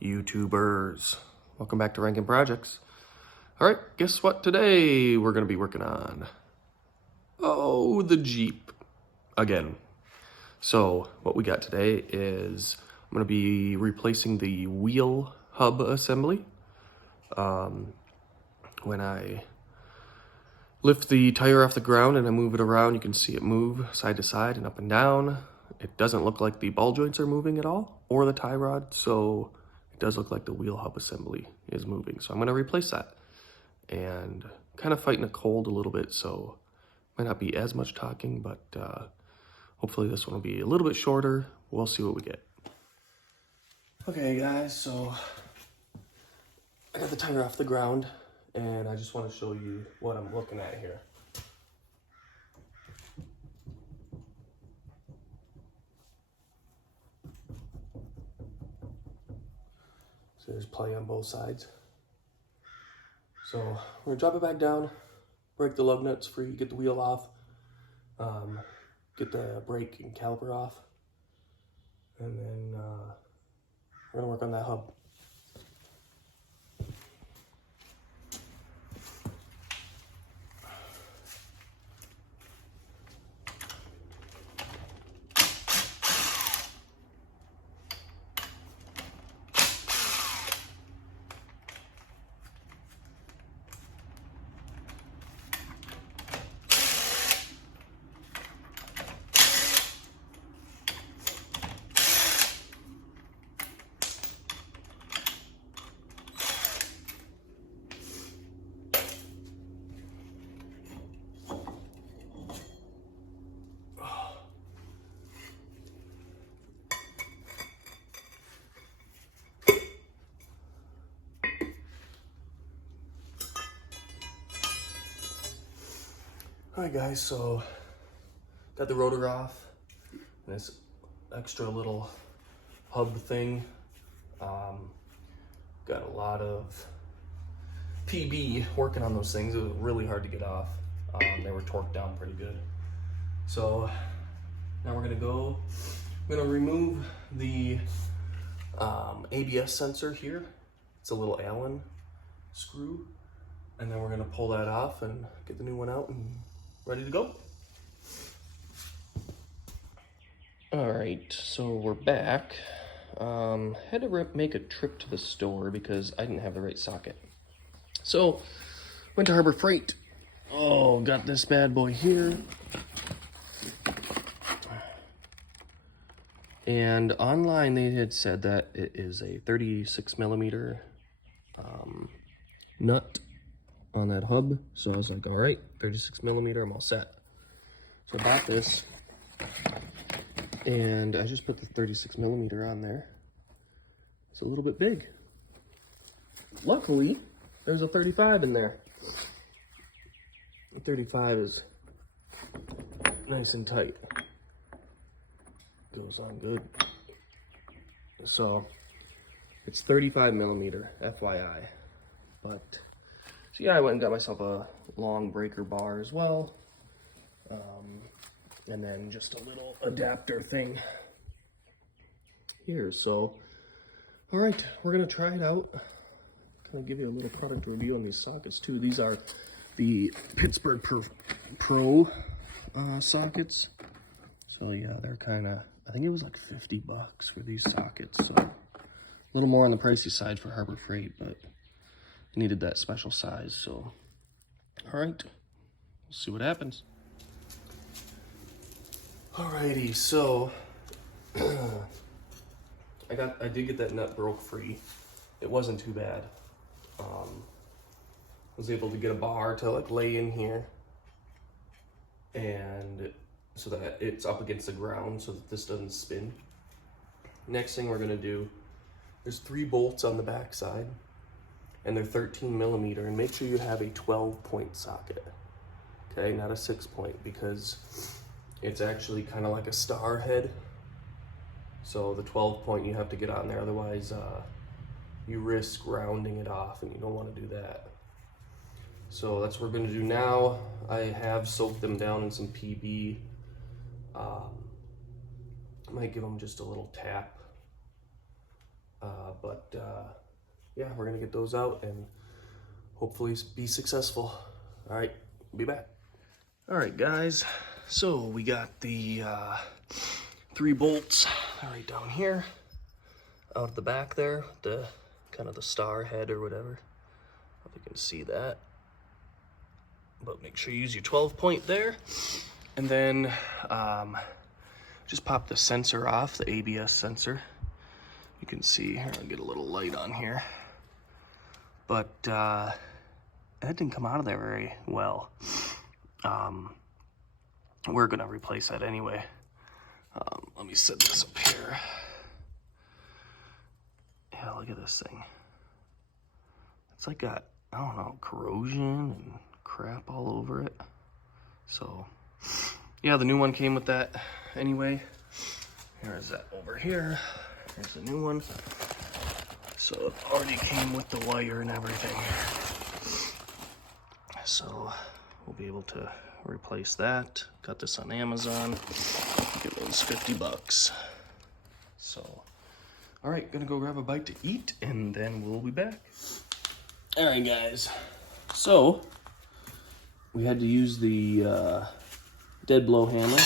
YouTubers. Welcome back to Rankin Projects. All right, guess what today we're gonna be working on? Oh, the Jeep again. So what we got today is I'm gonna be replacing the wheel hub assembly. When I lift the tire off the ground and I move it around, you can see it move side to side and up and down. It doesn't look like the ball joints are moving at all, or the tie rod, so it does look like the wheel hub assembly is moving. So I'm gonna replace that. And kind of fighting a cold a little bit, so might not be as much talking, but hopefully this one will be a little bit shorter. We'll see what we get. Okay guys, so I got the tire off the ground, and I just want to show you what I'm looking at here. So there's play on both sides. So we're gonna drop it back down, break the lug nuts free, get the wheel off, get the brake and caliper off, and then we're gonna work on that hub. Alright guys, so got the rotor off, this extra little hub thing. Got a lot of PB working on those things. It was really hard to get off. They were torqued down pretty good. So now we're gonna remove the ABS sensor here. It's a little Allen screw, and then we're gonna pull that off and get the new one out and ready to go. All right, so we're back. Had to make a trip to the store because I didn't have the right socket. So went to Harbor Freight. Oh, got this bad boy here. And online they had said that it is a 36 millimeter nut on that hub. So I was like, all right, 36 millimeter, I'm all set. So I bought this, and I just put the 36 millimeter on there. It's a little bit big. Luckily, there's a 35 in there. The 35 is nice and tight. Goes on good. So it's 35 millimeter, FYI. But so yeah, I went and got myself a long breaker bar as well. And then just a little adapter thing here. So, all right, we're gonna try it out. Kind of give you a little product review on these sockets too. These are the Pittsburgh Pro sockets. So yeah, they're kind of, I think it was like 50 bucks for these sockets. So a little more on the pricey side for Harbor Freight, but needed that special size. So, all right, we'll see what happens. Alrighty, so I did get that nut broke free. It wasn't too bad. Was able to get a bar to like lay in here, and so that it's up against the ground so that this doesn't spin. Next thing we're gonna do, there's 3 bolts on the back side, and they're 13 millimeter, and make sure you have a 12-point socket, okay, not a 6-point, because it's actually kind of like a star head. So the 12-point you have to get on there, otherwise you risk rounding it off, and you don't want to do that. So that's what we're going to do now. I have soaked them down in some PB. I might give them just a little tap, But yeah, we're gonna get those out and hopefully be successful. All right, be back. All right, guys, so we got the 3 bolts right down here out of the back there, the kind of the star head or whatever. I don't know if you can see that, but make sure you use your 12-point there. And then just pop the sensor off, the ABS sensor. You can see here, I'll get a little light on here, but that didn't come out of there very well. We're gonna replace that anyway. Let me set this up here. Yeah, look at this thing. It's like got, I don't know, corrosion and crap all over it. So yeah, the new one came with that anyway. Here's that over here. Here's the new one. So it already came with the wire and everything. So we'll be able to replace that. Got this on Amazon. It was $50. So, all right, gonna go grab a bite to eat and then we'll be back. All right, guys. So we had to use the dead blow hammer.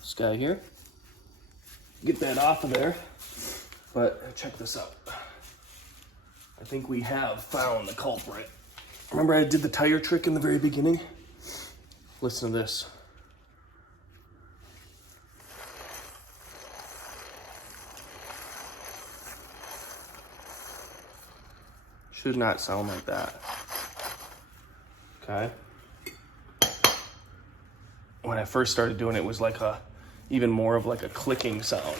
This guy here. Get that off of there. But check this out. I think we have found the culprit. Remember I did the tire trick in the very beginning? Listen to this. Should not sound like that. Okay? When I first started doing it, it was like even more of like a clicking sound.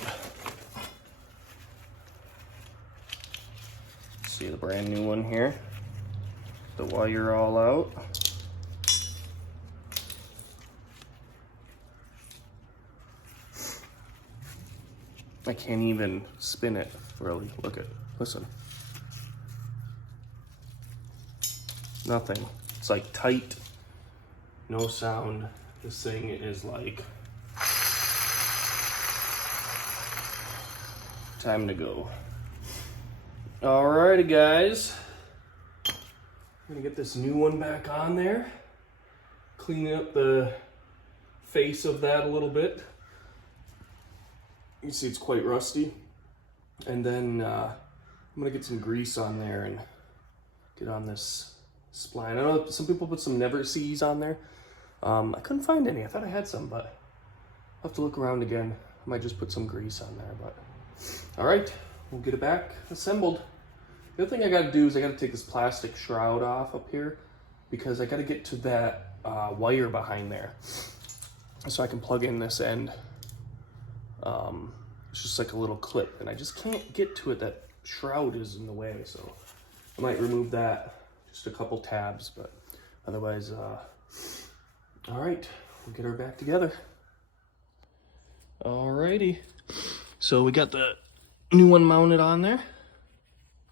See the brand new one here. The wire all out. I can't even spin it, really. Listen. Nothing. It's like tight, no sound. This thing is like, time to go. Alrighty, guys. I'm gonna get this new one back on there. Clean up the face of that a little bit. You can see it's quite rusty. And then I'm gonna get some grease on there and get on this spline. I know some people put some Never Sees on there. I couldn't find any. I thought I had some, but I'll have to look around again. I might just put some grease on there, but all right, we'll get it back assembled. The other thing I gotta do is I gotta take this plastic shroud off up here because I gotta get to that wire behind there so I can plug in this end. It's just like a little clip and I just can't get to it. That shroud is in the way, so I might remove that. Just a couple tabs, but otherwise, all right, we'll get her back together. Alrighty, so we got the new one mounted on there.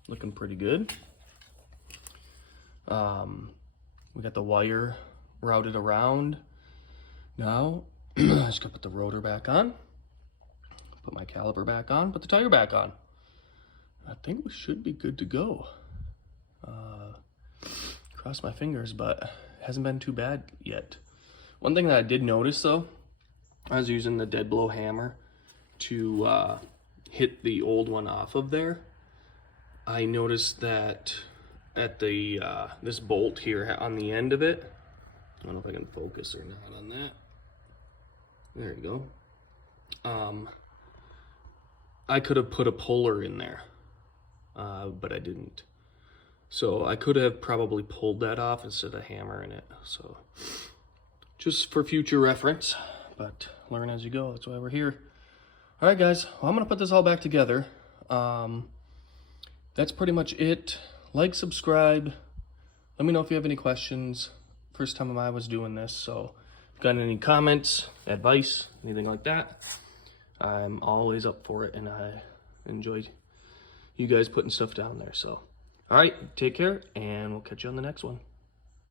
Looking pretty good. We got the wire routed around. Now, I just gotta put the rotor back on, put my caliper back on, put the tire back on. I think we should be good to go. Cross my fingers, but it hasn't been too bad yet. One thing that I did notice though, I was using the dead blow hammer to hit the old one off of there. I noticed that at the this bolt here on the end of it, I don't know if I can focus or not on that. There you go. I could have put a puller in there, but I didn't. So I could have probably pulled that off instead of hammering it. So just for future reference, but learn as you go. That's why we're here. All right, guys. Well, I'm gonna put this all back together. That's pretty much it. Like, subscribe. Let me know if you have any questions. First time I was doing this, so if you've got any comments, advice, anything like that, I'm always up for it, and I enjoy you guys putting stuff down there. So, all right, take care, and we'll catch you on the next one.